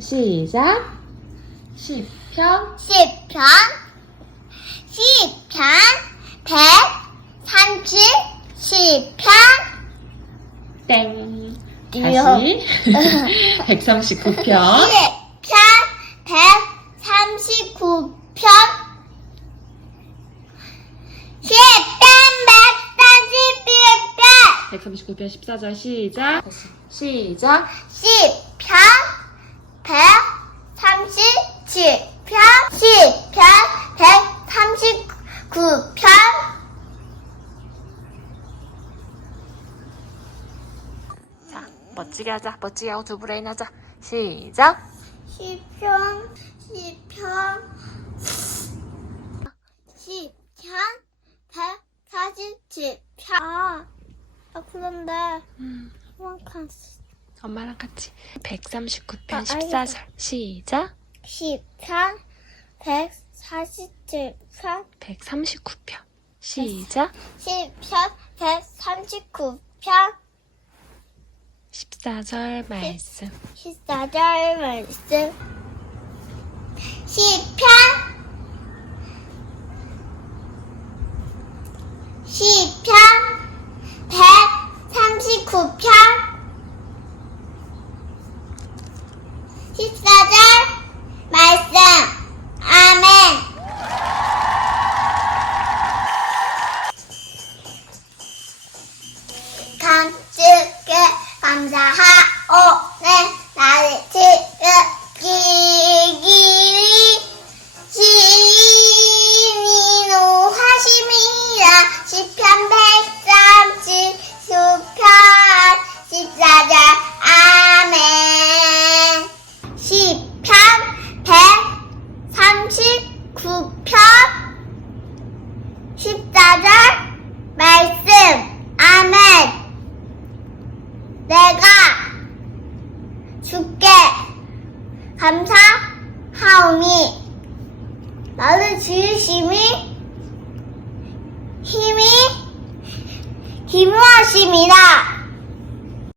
시작. 시편 시편 시편 백삼십 시편 땡. 이요. 다시 139편. 시편 백삼십구편 시편 백삼십일편 139편 14절 시작. 시작. 시 편 백삼십칠편 시편 백삼십구편 자, 멋지게 하자. 멋지게 하고 두 브레인 하자. 시작. 시편 시편 시편 백사십칠편 아, 아 그런데 한칸 엄마랑 같이. 139편 아, 14절. 시작. 시편 백사십칠편? 139편. 시작. 시편 백삼십구편? 14절 말씀. 십사절 말씀. 시편? 시편? 백삼십구편 십사 9편 14절 말씀. 아멘. 내가 죽게 감사하오미 나는 지으심이 힘이 기무하심이라.